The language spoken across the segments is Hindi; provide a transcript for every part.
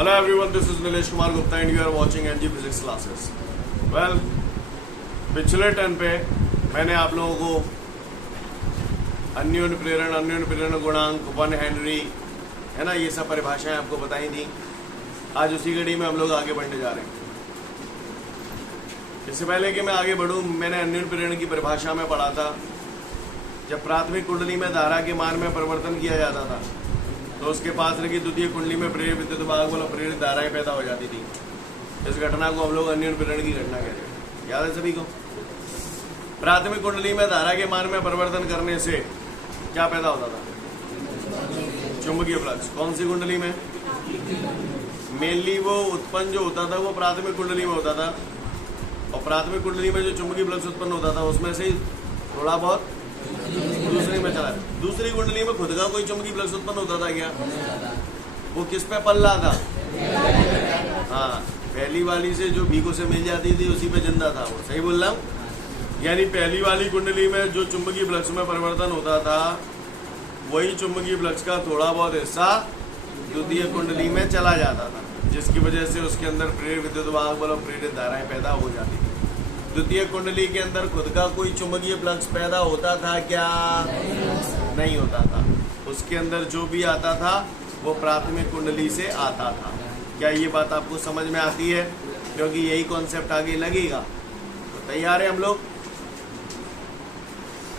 Hello everyone, this is Nilesh Kumar Gupta and you are watching NG Physics Classes. Well, पिछले टर्न पे मैंने आप लोगों को अन्योन्य प्रेरण गुणांक 1 हेनरी है ना, ये सब परिभाषाएं आपको बताई थी। आज उसी कड़ी में हम लोग आगे बढ़ने जा रहे हैं। इससे पहले कि मैं आगे बढ़ूं, मैंने अन्योन्य प्रेरण की परिभाषा में पढ़ा था, जब प्राथमिक कुंडली में धारा के मान में परिवर्तन किया जाता था तो उसके पास रखी द्वितीय कुंडली में प्रेरित विद्युत भाग बल प्रेरित धाराएं पैदा हो जाती थी। इस घटना को हम लोग अन्योन्य प्रेरण की घटना कहते हैं। याद है सभी को? प्राथमिक कुंडली में धारा के मान में परिवर्तन करने से क्या पैदा होता था? चुंबकीय फ्लक्स। कौन सी कुंडली में? मेनली वो उत्पन्न जो होता था वो प्राथमिक कुंडली में होता था, और प्राथमिक कुंडली में जो चुंबकीय फ्लक्स उत्पन्न होता था उसमें से थोड़ा बहुत दूसरी में चला। दूसरी कुंडली में खुद का कोई चुंबकीय फ्लक्स उत्पन्न होता था क्या? वो किस पे पल रहा था? हाँ, पहली वाली से जो भीगो से मिल जाती थी उसी पे जिंदा था वो। सही बोल रहा हूँ? यानी पहली वाली कुंडली में जो चुंबकीय फ्लक्स में परिवर्तन होता था वही चुंबकीय फ्लक्स का थोड़ा बहुत हिस्सा द्वितीय कुंडली में चला जाता था, जिसकी वजह से उसके अंदर प्रेरित विद्युत वाहक बल और प्रेरित धाराएं पैदा हो जाती थी। द्वितीय कुंडली के अंदर खुद का कोई चुंबकीय फ्लक्स पैदा होता था क्या? नहीं होता था। उसके अंदर जो भी आता था वो प्राथमिक कुंडली से आता था। क्या ये बात आपको समझ में आती है? क्योंकि यही कॉन्सेप्ट आगे लगेगा। तो तैयार है हम लोग?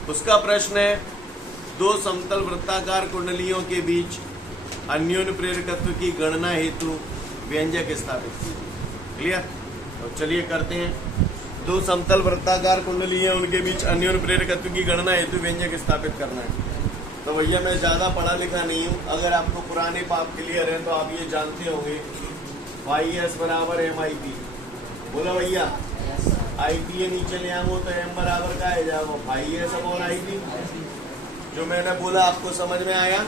उसका प्रश्न है, दो समतल वृत्ताकार कुंडलियों के बीच अन्योन्य प्रेरकत्व की गणना हेतु व्यंजक स्थापित कीजिए। क्लियर? तो चलिए करते हैं। दो समतल वृत्ताकार कुंडली है, उनके बीच अन्योन्य प्रेरकत्व की गणना हेतु व्यंजक स्थापित करना है। तो भैया मैं ज्यादा पढ़ा लिखा नहीं हूँ, अगर आपको पुराने पाप क्लियर है तो आप ये जानते होंगे फाई एस बराबर एम आई पी। बोलो भैया, आई पी ये नीचे ले आओ तो एम बराबर का है जाओ phi S upon I P. जो मैंने बोला आपको समझ में आया?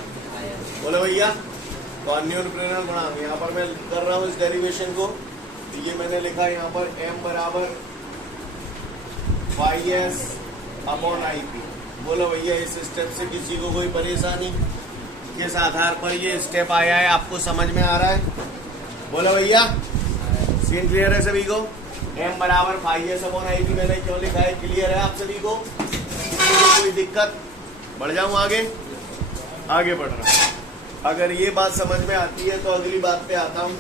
बोलो भैया। तो अन्योन्य प्रेरण गुणांक यहाँ पर मैं कर रहा हूँ इस डेरिवेशन को, तो ये मैंने लिखा यहाँ पर एम बराबर phi S upon I P. बोलो भैया, इस स्टेप से किसी को कोई परेशानी? किस आधार पर ये स्टेप आया है आपको समझ में आ रहा है? बोलो भैया, सीन क्लियर है सभी को? एम बराबर phi S upon I P मैंने क्यों लिखा है? क्लियर है आप सभी को? कोई दिक्कत? बढ़ जाऊं आगे? आगे बढ़ रहा हूं। अगर ये बात समझ में आती है तो अगली बात पे आता हूं।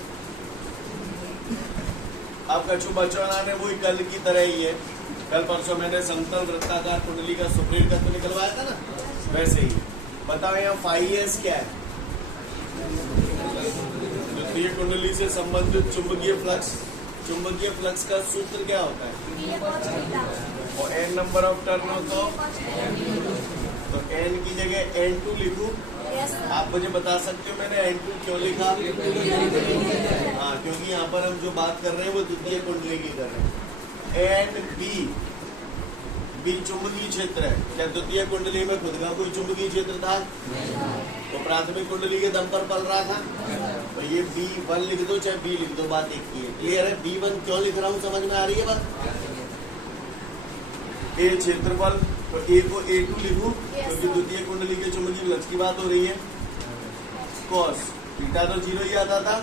आपका जो बचवाना है वही कल की तरह ही है। कल परसों मैंने समतल वृत्ताकार कुंडली का सुप्रेरकत्व निकलवाया था ना, वैसे ही। बताओ यहाँ फाई एस क्या है? द्वितीय कुंडली से संबंधित चुंबकीय फ्लक्स। चुंबकीय फ्लक्स का सूत्र क्या होता है? और एन नंबर ऑफ टर्न हो तो एन की जगह N2 लिखूं? आप मुझे बता सकते हो मैंने N2 क्यों लिखा? हाँ, क्योंकि यहाँ पर हम जो बात कर रहे हैं वो द्वितीय कुंडली की कर रहे हैं। एन बी चुंबकीय क्षेत्र है। क्या द्वितीय कुंडली में खुद का कोई चुंबकीय क्षेत्र था? तो प्राथमिक कुंडली के दम पर पल रहा था। तो ये B1 लिख दो चाहे B लिख दो, बात एक ही है। क्लियर है? B1 क्यों लिख रहा हूँ समझ में आ रही है बात? ए क्षेत्रफल, तो ए को A2 लिखूं क्योंकि द्वितीय कुंडली के चुंबकीय फ्लक्स की बात हो रही है। कॉस थीटा तो 0 ही आता था।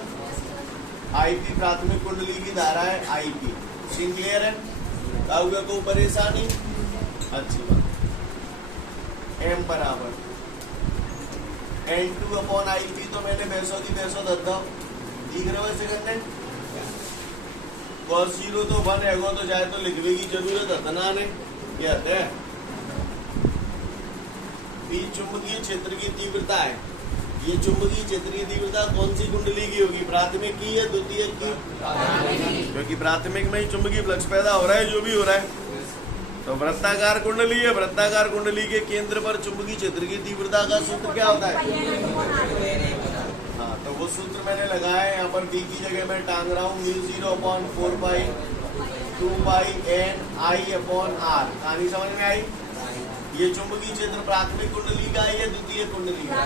आईपी प्राथमिक कुंडली की धारा है आईपी। सीन क्लियर है? होगा कोई परेशानी? अच्छी बात। एम बराबर N2 अपॉन आईपी, तो मैंने पैसों की पैसों दत्ता लिख रहे हो ऐसे करने। कॉस 0 तो 1 है, तो जाए तो लिखने की जरूरत है ना? ने क्या है? बी चुंबकीय क्षेत्र की तीव्रता है। ये चुंबकीय क्षेत्र की तीव्रता कौन सी कुंडली की होगी? प्राथमिक की या द्वितीय की? क्योंकि प्राथमिक में ही चुंबकीय फ्लक्स पैदा हो रहा है, जो भी हो रहा है। तो वृत्ताकार कुंडली है, वृत्ताकार कुंडली के केंद्र पर चुंबकीय क्षेत्र की तीव्रता का सूत्र क्या होता है? हाँ, तो वो सूत्र मैंने लगाया है। यहाँ पर बी की जगह मैं टांग रहा हूँ μ0 upon 4 pi 2 pi N I upon R. कहानी समझ में आई? ये चुंबकीय क्षेत्र प्राथमिक कुंडली का है या द्वितीय कुंडली का?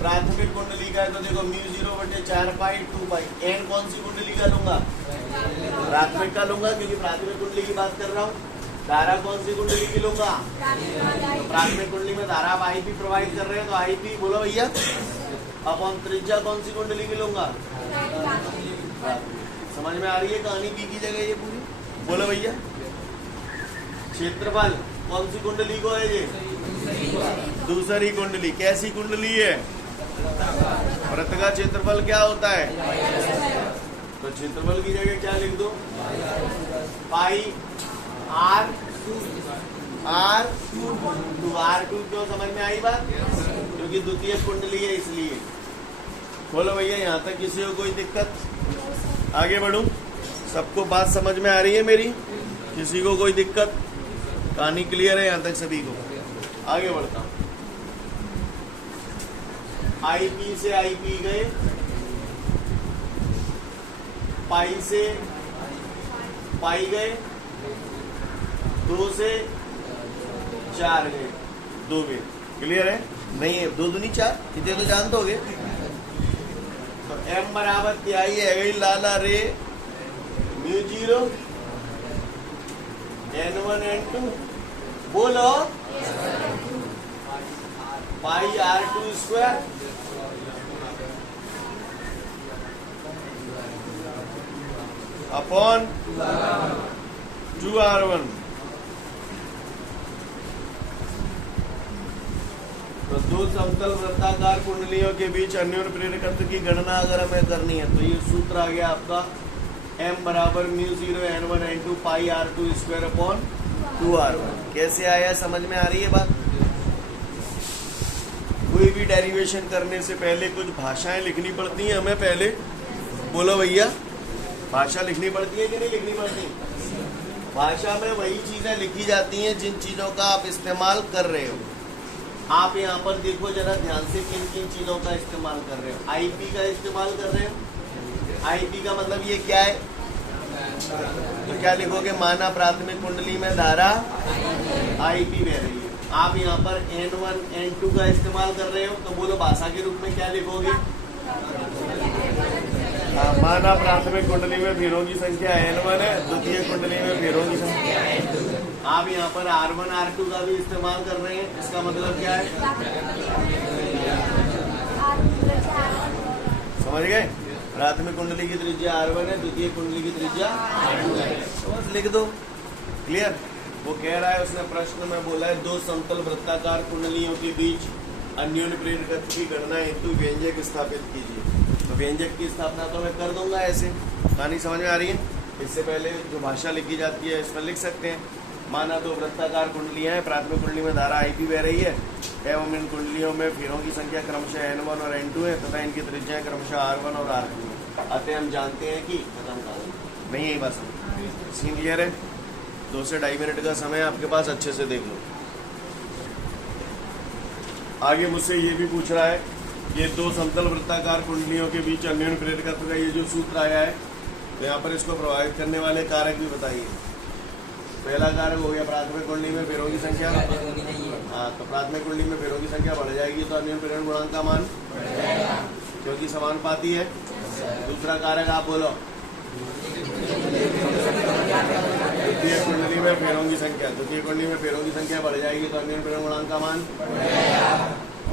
प्राथमिक कुंडली का है। तो देखो μ0 बटे 4 पाई 2 पाई एन कौन सी कुंडली का लूंगा? प्राथमिक का लूंगा, क्योंकि प्राथमिक कुंडली की बात कर रहा हूँ। धारा कौन सी कुंडली की लूंगा? तो प्राथमिक कुंडली में धारा आप आईपी प्रोवाइड कर रहे हैं, तो आईपी बोलो भैया अपॉन त्रिज्या कौन सी कुंडली की लूंगा? समझ में आ रही है कहानी पी की जगह ये पूरी? बोलो भैया। क्षेत्रफल कौन सी कुंडली को है ये? दूसरी कुंडली। कैसी कुंडली है? वृत्त का क्षेत्रफल क्या होता है? तो क्षेत्रफल की जगह क्या लिख दो? पाई आर R2 क्यों? समझ में आई बात? क्योंकि द्वितीय कुंडली है इसलिए। बोलो भैया यहाँ तक किसी को कोई दिक्कत? आगे बढ़ूं? सबको बात समझ में आ रही है मेरी? किसी को कोई दिक्कत? कहानी क्लियर है यहाँ तक सभी को? आगे बढ़ता हूं। IP से IP गए, पाई से पाई गए, 2 से 4 गए, 2 गए। क्लियर है? नहीं है 2 दूनी 4, इतने तो जानते होगे। तो M बराबर तिहाई है गई लाला रे μ0 N1 N2 बोलो पाई R2 स्क्वायर अपॉन 2R1। तो दो समतल वृत्ताकार कुंडलियों के बीच अन्योन्य प्रेरकत्व की गणना अगर हमें करनी है तो ये सूत्र आ गया आपका M बराबर μ0 N1 N2 पाई R2 स्क्वायर अपॉन 2R1। कैसे आया समझ में आ रही है बात? कोई भी डेरिवेशन करने से पहले कुछ भाषाएं लिखनी पड़ती हैं हमें पहले। बोलो भैया, भाषा लिखनी पड़ती है कि नहीं लिखनी पड़ती? भाषा में वही चीजें लिखी जाती हैं जिन चीजों का आप इस्तेमाल कर रहे हो। आप यहाँ पर देखो जरा ध्यान से, किन किन चीजों का इस्तेमाल कर रहे हो? IP का इस्तेमाल कर रहे हो। IP का मतलब ये क्या है? तो क्या लिखोगे? माना प्राथमिक कुंडली में धारा IP बह रही है। आप यहाँ पर N1 N2 का इस्तेमाल कर रहे हो तो बोलो भाषा के रूप में क्या लिखोगे? माना प्राथमिक कुंडली में फेरों की संख्या N1 है, द्वितीय कुंडली में फेरों की संख्या N2। आप यहाँ पर R1 R2 का भी इस्तेमाल कर रहे हैं। इसका मतलब क्या है? समझ गए? प्राथमिक कुंडली की त्रिज्या R1 है, द्वितीय कुंडली की त्रिज्या R2 है। तो बस लिख दो। क्लियर? वो कह रहा है, उसने प्रश्न में बोला है दो समतल वृत्ताकार कुंडलियों के बीच अन्योन्य प्रेरकत्व की गणना हेतु व्यंजक स्थापित कीजिए। तो व्यंजक की स्थापना तो मैं कर दूंगा ऐसे। कहानी समझ में आ रही है? इससे पहले जो भाषा लिखी जाती है इसमें लिख सकते हैं। माना दो वृत्ताकार कुंडलियां हैं, प्राथमिक कुंडली में धारा IP बह रही है एवं इन कुंडलियों में फेरों की संख्या क्रमशः N1 और N2 है तथा इनकी त्रिज्याएं क्रमशः R1 और R2 है। अतः हम जानते हैं कि खत्म कर नहीं यही बस। सीन क्लियर है? 2 से 2.5 मिनट का समय आपके पास, अच्छे से देख लो। आगे मुझसे ये भी पूछ रहा है, ये दो समतल वृत्ताकार कुंडलियों के बीच अन्योन्य प्रेरकत्व का ये जो सूत्र आया है, तो यहाँ पर इसको प्रभावित करने वाले कारक भी बताइए। पहला कारक हो गया प्राथमिक कुंडली में फेरों की संख्या। हाँ, तो प्राथमिक कुंडली में फेरों की संख्या बढ़ जाएगी तो अन्योन्य प्रेरण गुणांक का मान क्योंकि समानुपाती है। दूसरा कारक आप बोलो, द्वितीय कुंडली में फेरों की संख्या। द्वितीय कुंडली में फेरों की संख्या बढ़ जाएगी तो अन्योन्य प्रेरण गुणांक का मान।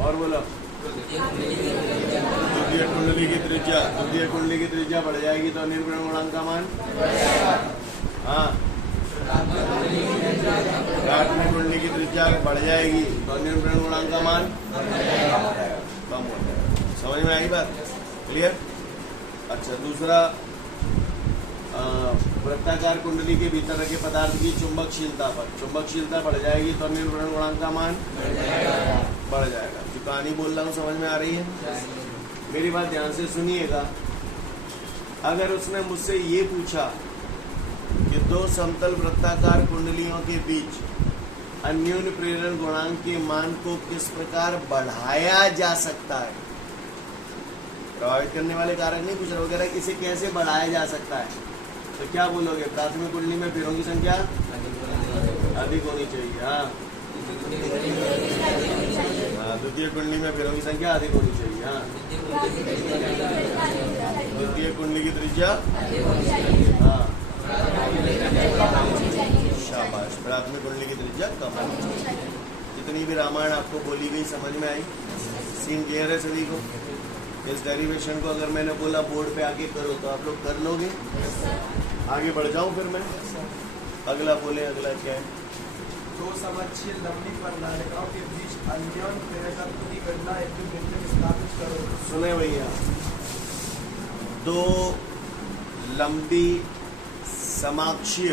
और बोलो, द्वितीय कुंडली की त्रिज्या। द्वितीय कुंडली की त्रिज्या बढ़ जाएगी तो अन्योन्य प्रेरण गुणांक का मान। हाँ, प्राथमिक कुंडली की त्रिज्या बढ़ जाएगी तो अन्योन्य प्रेरण गुणांक का मान कम हो जाएगा। समझ में आई बात? क्लियर? अच्छा, दूसरा, वृत्ताकार कुंडली के भीतर रखे पदार्थ की चुंबकशीलता पर चुंबकशीलता बढ़ जाएगी तो अन्योन्य प्रेरण गुणांक का मान बढ़ जाएगा। जो कहानी बोल रहा हूँ समझ में आ रही है? मेरी बात ध्यान से सुनिएगा। अगर उसने मुझसे ये पूछा कि दो समतल वृत्ताकार कुंडलियों के बीच अन्योन्य प्रेरण गुणांक के मान को किस प्रकार बढ़ाया जा सकता है, प्रभावित करने वाले कारक नहीं पूछ रहा वगैरह, इसे कैसे बढ़ाया जा सकता है, तो क्या बोलोगे? प्राथमिक कुंडली में फेरों की संख्या अधिक होनी चाहिए। हाँ, द्वितीय कुंडली में फेरों की संख्या अधिक होनी चाहिए। हाँ, द्वितीय कुंडली की त्रिज्या। हाँ, शाबाश। प्राथमिक कुंडली की त्रिज्या कम होनी चाहिए। जितनी भी रामायण आपको बोली गई समझ में आई? सीन क्लियर है सभी को? इस डेरिवेशन को अगर मैंने बोला बोर्ड पे आके करो तो आप लोग कर लोगे? आगे बढ़ जाऊं फिर मैं? अगला बोले, अगला क्या है? दो समक्षीय लंबी परिणालिकाओं के बीच अन्योन्य प्रेरकत्व की गणना हेतु व्यंजक स्थापित करो। सुने भैया, दो लंबी समाक्षीय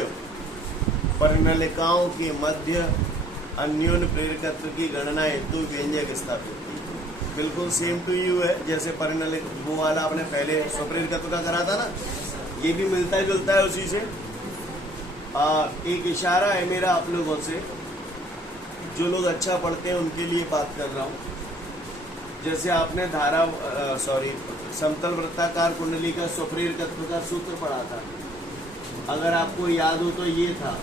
परिनलिकाओं के मध्य अन्योन्य प्रेरकत्व की गणना हेतु व्यंजक स्थापित। बिल्कुल सेम टू यू है, जैसे परिनलिक वो वाला आपने पहले स्वप्रेरकत्व का करा था ना, ये भी मिलता जुलता है उसी से। एक इशारा है मेरा आप लोगों से, जो लोग अच्छा पढ़ते हैं उनके लिए बात कर रहा हूँ। जैसे आपने समतल वृत्ताकार कुंडली का स्वप्रेरकत्व का सूत्र पढ़ा था, अगर आपको याद हो तो ये था,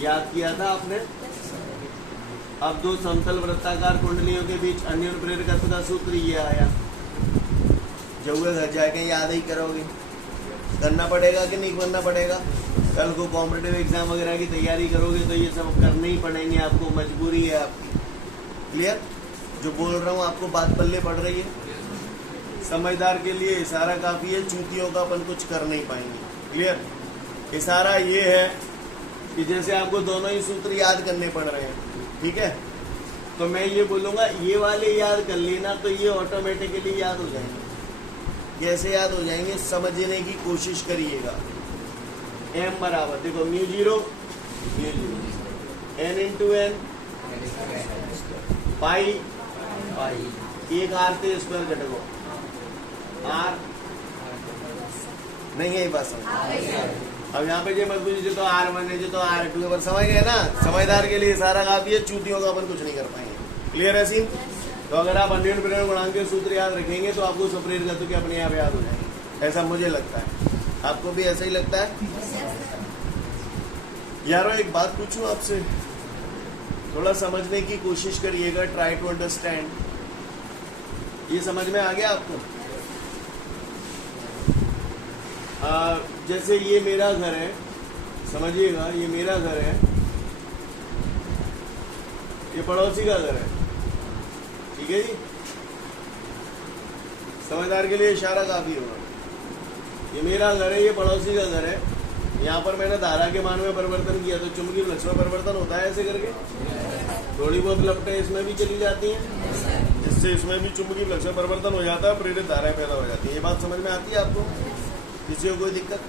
याद किया था आपने? अब दो समतल वृत्ताकार कुंडलियों के बीच अन्योन्य प्रेरकत्व का सूत्र ये आया। जब वो घर जाके याद ही करोगे, करना पड़ेगा कि नहीं करना पड़ेगा? कल को कॉम्पिटिटिव एग्जाम वगैरह की तैयारी करोगे तो ये सब करने ही पड़ेंगे, आपको मजबूरी है आपकी। क्लियर? जो बोल रहा हूँ आपको बात पल्ले पड़ रही है? समझदार के लिए इशारा काफी है, चूतियों का अपन कुछ कर नहीं पाएंगे। क्लियर? इशारा ये है कि जैसे आपको दोनों ही सूत्र याद करने पड़ रहे हैं, ठीक है? तो मैं ये बोलूँगा ये वाले याद कर लेना तो ये ऑटोमेटिकली याद हो जाएंगे। कैसे याद हो जाएंगे? समझने की कोशिश करिएगा। m बराबर देखो mu zero n into N pi एक आर से स्क्वायर घटको आर नहीं है, बात समझ। अब यहाँ पे जो मजबूरी जो तो R1 है, जो तो R2 है, पर समझ गए ना? समझदार के लिए सारा काफी है, चूतियों का अपन कुछ नहीं कर पाएंगे। क्लियर है सीन? तो अगर आप अन्योन्य प्रेरण गुणांक के सूत्र याद रखेंगे तो आपको स्वप्रेरकत्व के अपने आप याद हो जाएंगे, ऐसा मुझे लगता है। आपको भी ऐसा ही लगता है? यारो एक बात पूछूं आपसे, थोड़ा समझने की कोशिश करिएगा, ट्राई टू अंडरस्टैंड। ये समझ में आ गया आपको? जैसे ये मेरा घर है, समझिएगा, ये मेरा घर है, ये पड़ोसी का घर है, ठीक है जी? समझदार के लिए इशारा काफी होगा। ये मेरा घर है, ये पड़ोसी का घर है। यहाँ पर मैंने धारा के मान में परिवर्तन किया तो चुंबकीय फ्लक्स में परिवर्तन होता है ऐसे करके। थोड़ी बहुत लपटें इसमें भी चली जाती हैं, जिससे इसमें भी चुंबकीय फ्लक्स में परिवर्तन हो जाता है, प्रेरित धाराएं पैदा हो जाती है। ये बात समझ में आती है आपको? किसी को कोई दिक्कत?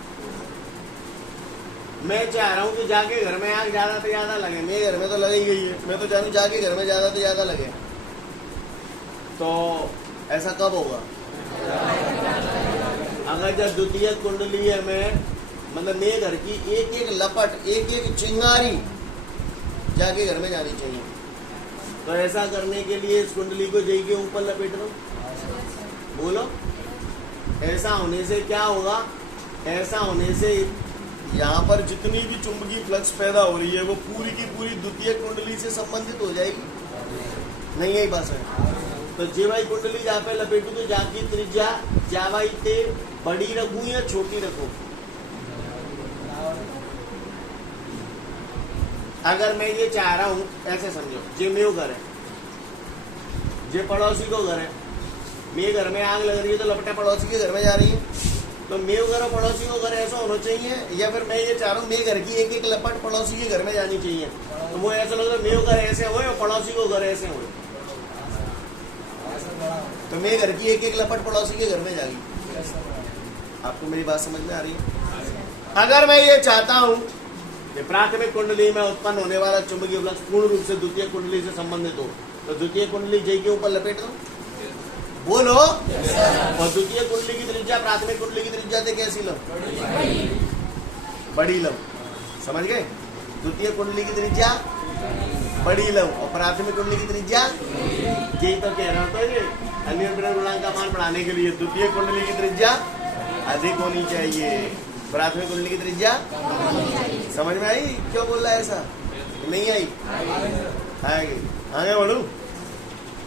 मैं चाह रहा हूँ कि जाके घर में आग ज्यादा से ज्यादा लगे। मेरे घर में तो लगे ही गई है, मैं तो चाहूँ जाके घर में ज्यादा से ज्यादा लगे। तो ऐसा कब होगा? अगर जब द्वितीय कुंडली है में, मतलब मेरे घर की एक एक लपट, एक एक चिंगारी जाके घर में जानी चाहिए। तो ऐसा करने के लिए इस कुंडली को जई के ऊपर लपेट लो। बोलो, ऐसा होने से क्या होगा? ऐसा होने से यहाँ पर जितनी भी चुंबकीय फ्लक्स पैदा हो रही है वो पूरी की पूरी द्वितीय कुंडली से संबंधित हो जाएगी। नहीं, यही बात है। तो जेवाई कुंडली जहाँ पे लपेटू तो जाकी त्रिज्या जावाई ते बड़ी रखूं या छोटी रखूं? अगर मैं ये चाह रहा हूं, ऐसे समझो, जे मेरे घर है, जे पड़ोसी को घर है, मेरे घर में आग लग रही है तो लपटा पड़ोसी के घर में जा रही है, तो मेरे घर और पड़ोसी को घर ऐसा होना चाहिए, या फिर मैं ये चाह रहा हूँ मेरे घर की एक एक लपट पड़ोसी के घर में जानी चाहिए? तो वो ऐसा लग रहा है मेरे घर ऐसे हो और पड़ोसी को घर ऐसे हो, तो मेरे घर की एक एक लपट पड़ोसी के घर में जाएगी। आपको मेरी बात समझ में आ रही है? अगर मैं ये चाहता हूँ कि प्राथमिक कुंडली में उत्पन्न होने वाला चुंबकीय फ्लक्स पूर्ण रूप से द्वितीय कुंडली से संबंधित हो, तो द्वितीय कुंडली जई के ऊपर लपेट दो। बोलो। और द्वितीय कुंडली की त्रिज्या प्राथमिक कुंडली की त्रिज्या से कैसी लो? बड़ी लो। समझ गए? द्वितीय कुंडली की त्रिज्या बड़ी लो और प्राथमिक कुंडली की त्रिज्या, यही तो कह रहा था ये अन्योन्य प्रेरण गुणांक का मान बढ़ाने के लिए द्वितीय कुंडली की त्रिज्या अधिक होनी चाहिए, प्राथमिक कुंडली की त्रिज्या। समझ में आई क्यों बोल रहा है ऐसा? नहीं आई? आएगी। आगे बढ़ू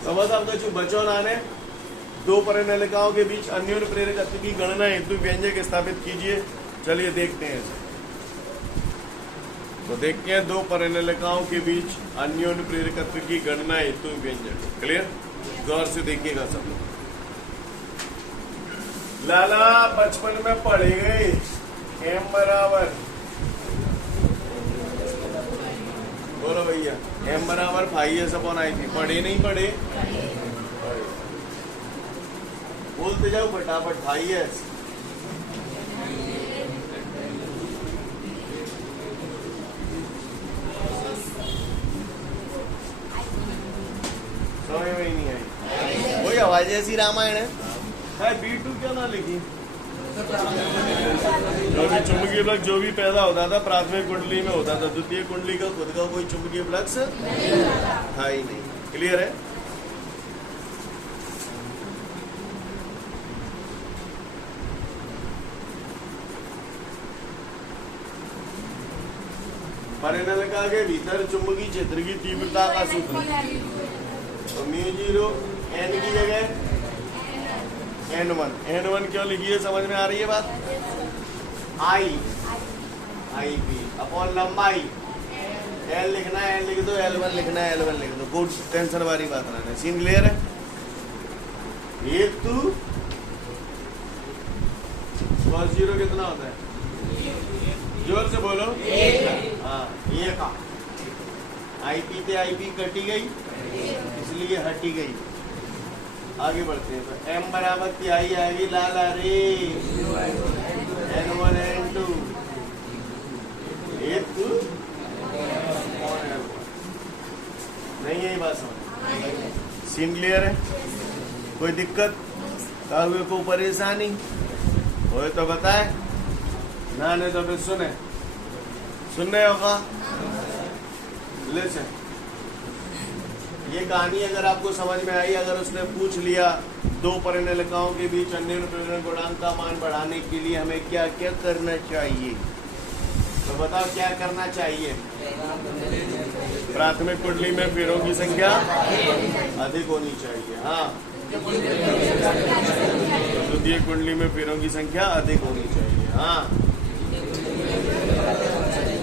तो बस अब कुछ बचो नाने। दो परिनलिकाओं के बीच अन्योन्य प्रेरकत्व की गणना हेतु व्यंजक स्थापित कीजिए। चलिए देखते हैं। तो देखते हैं दो परिनलिकाओं के बीच अन्योन्य प्रेरकत्व की गणना हेतु व्यंजक। क्लियर? गौर से देखिएगा सब लोग। लाला बचपन में पढ़े गए m बराबर, बोलो भैया, m बराबर 5s अपॉन आई थी। पढ़े नहीं पढ़े? बोलते जाओ फटाफट, 5s। समझ में ही नहीं आई, वही आवाज ऐसी रामायण है। B2 क्यों ना लिखी? जो भी चुंबकीय फ्लक्स जो भी पैदा होता था प्राथमिक कुंडली में होता था, द्वितीय कुंडली का खुद का कोई चुंबकीय फ्लक्स था ही नहीं। क्लियर है? परिनलिका के भीतर चुंबकीय क्षेत्र की तीव्रता का सूत्र, तो μ0 n की जगह n1 क्यों लिखिए? समझ में आ रही है बात? आई पी अपॉन लंबाई l लिखना है, n लिख दो, L1 लिखना है, L1 लिख दो। गुड, टेंशन वाली बात ना है। सीन क्लियर है? हेतु cos 0 कितना होता है? जोर से बोलो। हाँ, ये का आईपी थे, आईपी कटी गई इसलिए हटी गई। आगे बढ़ते हैं। तो m बराबर की आई आएगी लाला रे n1 n2 हेतु नहीं, यही बात समझ। सीन क्लियर है? कोई दिक्कत? काव्य को परेशानी हो तो बताए, ना नहीं तो फिर सुनने होगा। लिसन, ये कहानी अगर आपको समझ में आई, अगर उसने पूछ लिया दो परिनलिकाओं के बीच अन्योन्य प्रेरण गुणांक का मान बढ़ाने के लिए हमें क्या क्या करना चाहिए, तो बताओ क्या करना चाहिए? प्राथमिक कुंडली में फेरों की संख्या अधिक होनी चाहिए। हाँ, द्वितीय कुंडली में फेरों की संख्या अधिक होनी चाहिए। हाँ,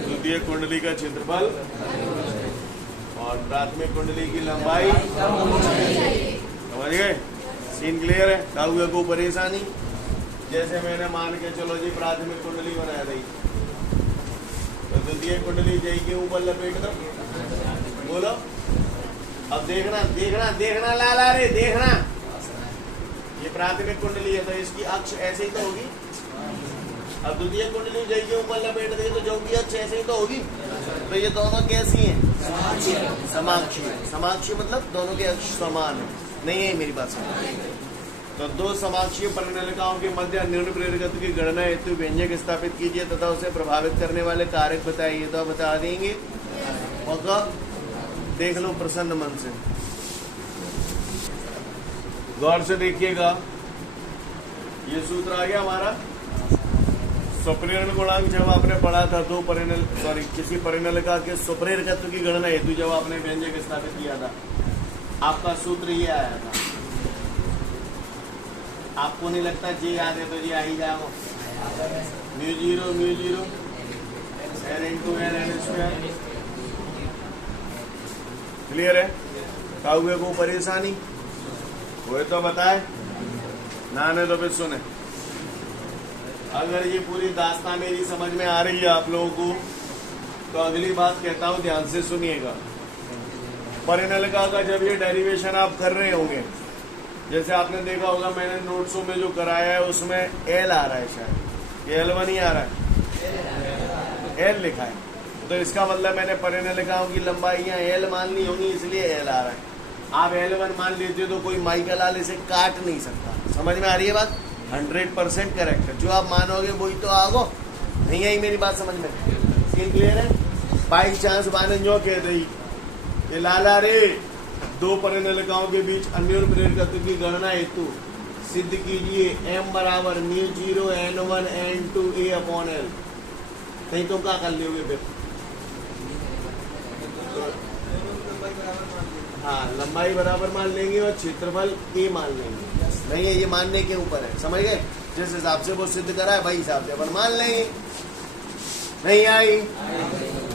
द्वितीय कुंडली का क्षेत्रफल और प्राथमिक कुंडली की लंबाई समझ गए? सीन क्लियर है? काव्य को परेशानी, जैसे मैंने मान के चलो जी प्राथमिक कुंडली बना दी, तो द्वितीय कुंडली जई के ऊपर लपेट दो। बोलो, अब देखना लाला रे, देखना। ये प्राथमिक कुंडली है तो इसकी अक्ष ऐसे ही तो होगी। अब द्वितीय कुंडली जई के ऊपर लपेट दे तो जो की अक्ष ऐसे ही तो होगी। तो ये दोनों कैसी हैं? समाक्षीय मतलब दोनों के अक्ष समान है। नहीं है मेरी बात समझ? तो दो समाक्षीय परिनलिकाओं के मध्य अन्योन्य प्रेरकत्व की गणना हेतु व्यंजक स्थापित कीजिए तथा उसे प्रभावित करने वाले कारक बताइए। तो बता देंगे, पक्का? देख लो प्रसन्न मन से, गौर से देखिएगा। ये सूत्र आ गया हमारा। स्वप्रेरण गुणांक जब आपने पढ़ा था दो किसी परिनलिका के स्वप्रेरकत्व की गणना हेतु जब आपने व्यंजक स्थापित किया था, आपका सूत्र ये आया था। आपको नहीं लगता जी याद है तो जी आ ही जाओ। μ0 n into n square. Clear है? काव्य को परेशानी हुए तो बताए, ना नहीं तो फिर सुने। अगर ये पूरी दास्तान मेरी समझ में आ रही है आप लोगों को, तो अगली बात कहता हूं, ध्यान से सुनिएगा। परिनलिका का जब ये डेरिवेशन आप कर रहे होंगे, जैसे आपने देखा होगा मैंने नोट्सों में जो कराया है उसमें एल आ रहा है, शायद ये L1 ही आ रहा है, एल लिखा है। तो इसका मतलब मैंने परिनलिकाओं की लंबाइयां एल मान ली होंगी, इसलिए एल आ रहा है। आप L1 मान लेते हो तो कोई माइकल लाल इसे काट नहीं सकता। समझ में आ रही है बात? 100% करेक्ट है। जो आप मानोगे वही तो आगो। नहीं आई मेरी बात समझ में? सीन क्लियर है? बाई चांस बाने जो कह दी ये लाला रे दो परिनलिकाओं के बीच अन्योन्य प्रेरकत्व की गणना हेतु सिद्ध कीजिए m बराबर μ0 n1 n2 a upon l। नहीं तो क्या कर लोगे फिर? हाँ, लंबाई बराबर मान लेंगे और क्षेत्रफल a मान लेंगे। नहीं है, ये मानने के ऊपर है। समझ गए? जिस हिसाब से वो सिद्ध करा है वही हिसाब से अपन मान लेंगे। नहीं आई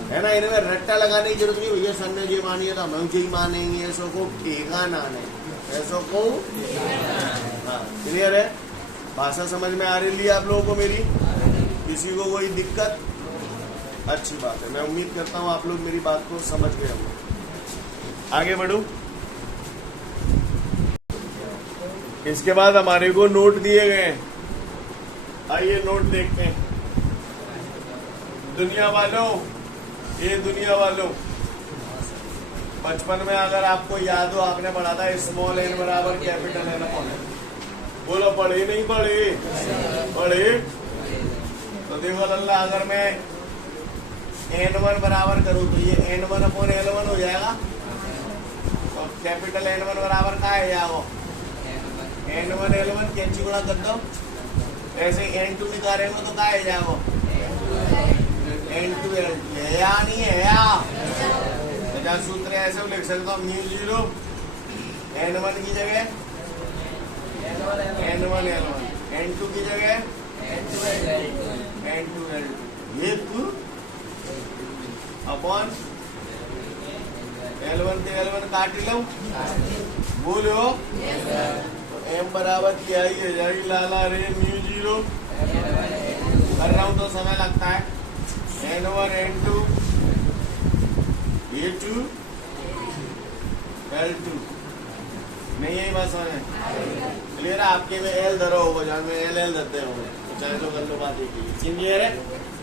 है ना? इनमें रट्टा लगाने की जरूरत नहीं। भैया सर ने ये मानिए तो हम यही मानेंगे, ऐसा को ठेका ना नहीं। ऐसा को हाँ क्लियर है। भाषा समझ में आ रही है आप लोगों को मेरी? किसी को कोई दिक्कत? अच्छी बात है, मैं उम्मीद करता हूँ आप लोग मेरी बात को समझ गए होंगे। आगे बढ़ूं। इसके बाद हमारे को नोट दिए गए हैं, आइए नोट देखते हैं। दुनिया वालों, ये दुनिया वालों, बचपन में अगर आपको याद हो आपने पढ़ा था स्मॉल एन बराबर कैपिटल एन अपॉन एन। बोलो पढ़े नहीं पढ़े? पढ़े। तो देखो अल्लाह, अगर मैं n1 बराबर करूं तो ये n1 अपॉन l1 हो जाएगा। तो कैपिटल n1 बराबर क्या है या वो n1 l1 कैंची गुणा कर दो। ऐसे n2 निकालेंगे तो क्या है या वो n2 l2 है या नहीं है या? तो सूत्र ऐसे लिख सकता हूँ म्यू 0 n1 की जगह n1 l1, n2 की जगह n2 l2, ये टू अपॉन L1 के L1 काट लो। बोलो तो M बराबर क्या ही है जाएगी लाला रे म्यू 0 कर रहा हूँ तो समय लगता है। N1 N2 ये 2 L2 नहीं यही बात समझ में क्लियर है? आपके में L धरो होगा, जहाँ में L धरते होंगे तो चाहे तो कर लो बात एक ही। क्लियर है?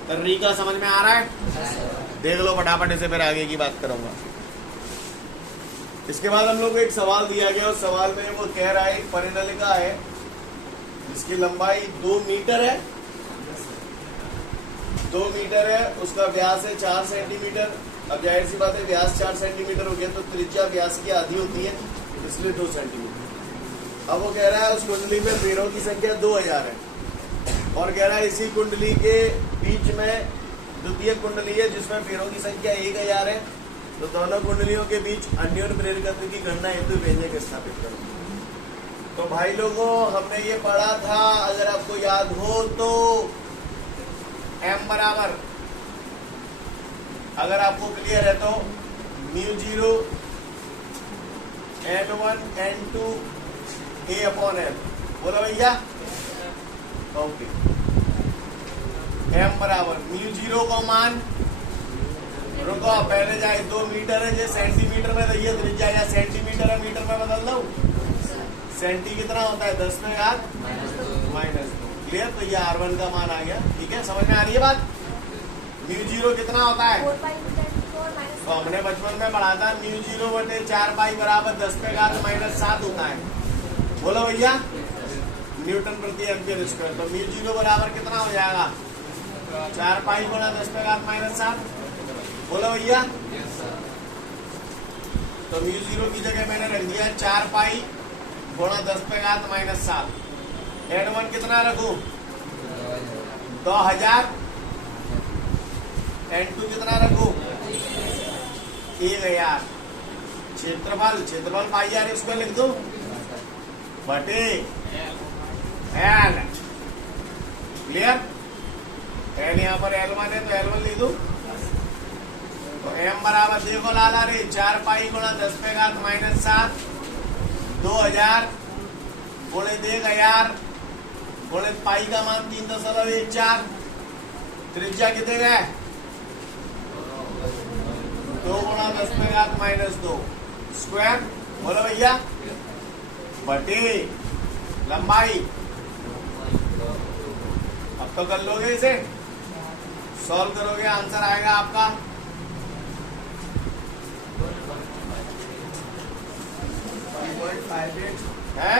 तरीका समझ में आ रहा है? देख लो फटाफट इसे, फिर आगे की बात करूंगा। इसके बाद हम लोग को एक सवाल दिया गया, उस सवाल में वो कह रहा है एक परिनलिका है जिसकी लंबाई 2 मीटर है, 2 मीटर है, उसका व्यास है 4 सेंटीमीटर। अब जाहिर सी बात है व्यास 4 सेंटीमीटर हो गया तो त्रिज्या व्यास की आधी होती है, इसलिए 2 सेंटीमीटर। अब वो कह रहा है उस कुंडली में पेड़ों की संख्या 2000 है और कह रहा है इसी कुंडली के बीच में द्वितीय कुंडली है जिसमें पेड़ों की संख्या 1000 है। तो दोनों कुंडलियों के बीच अन्योन्य प्रेरकत्व की गणना हेतु व्यंजक स्थापित करो। तो भाई लोगों हमने ये पढ़ा था, अगर आपको याद हो तो m बराबर, अगर आपको क्लियर है तो mu 0 n1 n2 a upon l। बोलो भैया ओके। m बराबर म्यू 0 को मान, रुको पहले जाए 2 मीटर है, जो सेंटीमीटर में रही है त्रिज्या या सेंटीमीटर है मीटर में बदल दो। सेंटी कितना होता है 10 में घात -2। क्लियर? तो ये r1 का मान आ गया। ठीक है, समझ में आ रही है बात? म्यू 0 कितना होता है? तो हमने बचपन में पढ़ा था म्यू 0 बटे 4 पाई बराबर 10 पे घात -7 होता है। बोलो भैया न्यूटन प्रति एम्पीयर स्क्वायर। तो म्यू 0 बराबर कितना हो जाएगा? 4 पाई गुणा 10 पे घात -7। बोलो भैया। तो म्यू 0 की जगह मैंने रख दिया 4 पाई गुणा 10 पे घात -7। n1 कितना रखूं? 2000। n2 कितना रखूं? 1000। क्षेत्रफल पाई यार इसमें लिख दो बटे l। क्लियर? l यहाँ पर l1 है तो l1 लिख दो। तो m बराबर देखो लाला रे 4 पाई गुणा 10 पे घात -7 2000 गुणे 1000 गुणे पाई का मान 3.14। त्रिज्या कितने गए? 2 गुणा 10 पे घात -2 स्क्वायर। बोलो भैया बटे लंबाई। अब तो कर लोगे इसे, सॉल्व करोगे आंसर आएगा आपका 1.58 है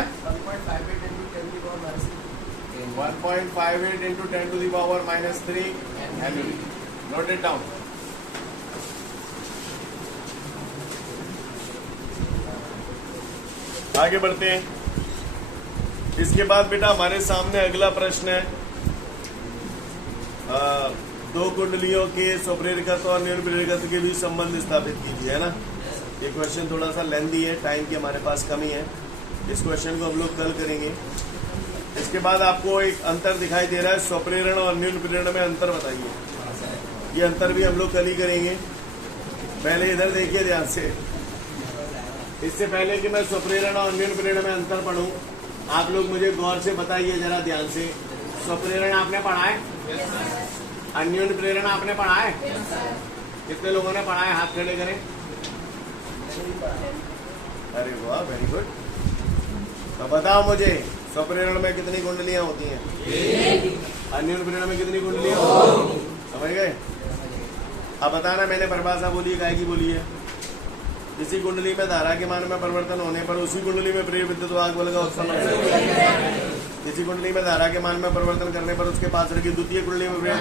1.58 into 10 to the power -3 Henry. Note it down. आगे बढ़ते हैं। इसके बाद बेटा हमारे सामने अगला प्रश्न है, 2 कुंडलियों के स्वप्रेरकत्व और निर्प्रेरकत्व के बीच संबंध स्थापित कीजिए, है ना। ये क्वेश्चन थोड़ा सा लेंथी है, टाइम की हमारे पास कमी है, इस क्वेश्चन को हम लोग कल करेंगे। इसके बाद आपको एक अंतर दिखाई दे रहा है, स्वप्रेरण और निर्प्रेरण में अंतर बताइए। ये अंतर भी हम लोग कल ही करेंगे। पहले इधर देखिए ध्यान से, इससे पहले कि मैं स्वप्रेरणा और अन्योन्य प्रेरणा में अंतर पढ़ूं, आप लोग मुझे गौर से बताइए जरा ध्यान से। स्वप्रेरणा आपने पढ़ा है? अन्योन्य प्रेरणा आपने पढ़ा है? कितने लोगों ने पढ़ा है? हाथ खड़े करें। अरे वाह, वेरी गुड। तो बताओ मुझे, स्वप्रेरणा में कितनी कुंडलियां होती हैं? अन्योन्य प्रेरणा में कितनी कुंडलियां होती हैं? समझ गए? अब बताना, मैंने परिभाषा बोली है, काय की बोली है? किसी कुंडली में धारा के मान में परिवर्तन होने पर उसी कुंडली में प्रेरित विद्युत वाहक बल का उत्पन्न होता है। किसी कुंडली में धारा के मान में परिवर्तन करने पर उसके पास रखी द्वितीय कुंडली में प्रेरित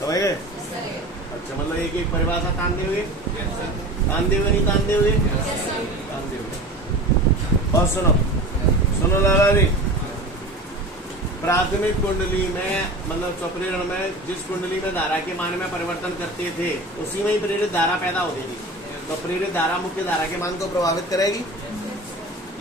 समझ गए? अच्छा, मतलब एक एक परिभाषा तानते हुए नहीं तानते हुए। और सुनो लाला जी, प्राथमिक कुंडली में मतलब स्वप्रेरण में जिस कुंडली में धारा के मान में परिवर्तन करते थे उसी में ही प्रेरित धारा पैदा होती थी। तो प्रेरित धारा मुख्य धारा के मान को प्रभावित करेगी।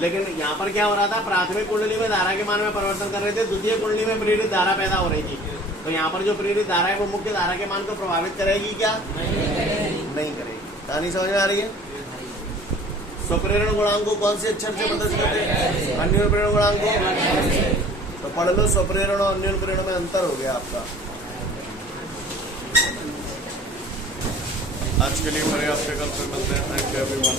लेकिन यहाँ पर क्या हो रहा था? प्राथमिक कुंडली में धारा के मान में परिवर्तन कर रहे थे, द्वितीय कुंडली में प्रेरित धारा पैदा हो रही थी। तो यहाँ पर जो प्रेरित धारा है वो मुख्य धारा के मान को प्रभावित करेगी क्या? नहीं करेगी। कहानी समझ में आ रही है? स्वप्रेरण गुणांक को कौन से अक्षर से प्रदर्शित करते हैं? अन्योन्य प्रेरण गुणांक को। तो पढ़ लो, स्वप्रेरण और अन्योन्य प्रेरण में अंतर हो गया आपका। आज के लिए पर्याप्त है, कल फिर मिलते हैं। Thank you everyone.